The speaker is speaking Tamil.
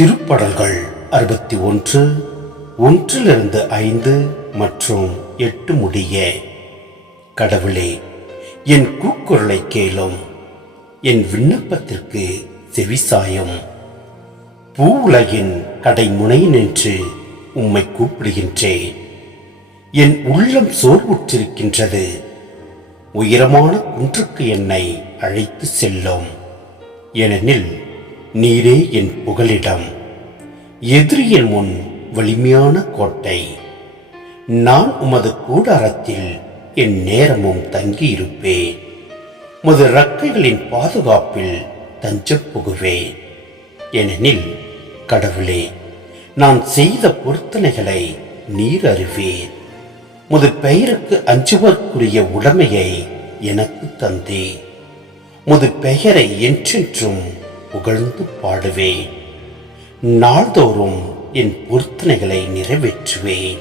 திருப்படல்கள் அறுபத்தி ஒன்று ஒன்றிலிருந்து ஐந்து மற்றும் எட்டு முடிய. கடவுளே என் கூக்குரலை கேளும். என் விண்ணப்பத்திற்கு செவிசாயம் பூ உலகின் கடைமுனை நின்று உம்மை கூப்பிடுகின்றேன். என் உள்ளம் சோர்வுற்றிருக்கின்றது. உயரமான குன்றுக்கு என்னை அழைத்து செல்லும். ஏனெனில் நீரே என் புகலிடம். எதிரியின் முன் வலிமையான கோட்டை. நான் உமது கூடாரத்தில் என் நேரமும் தங்கியிருப்பேன். உமது ரக்கைகளின் பாதுகாப்பில் தஞ்சம் புகுவேன். ஏனெனில் கடவுளே நான் செய்த பொருத்தனைகளை நீர் அறிவேன். முது பெயருக்கு அஞ்சுவதற்குரிய உடைமையை எனக்கு தந்தே முது பெயரை என்றென்றும் புகழ்ந்து பாடுவேன். நாள்தோறும் என் பொருத்தனைகளை நிறைவேற்றுவேன்.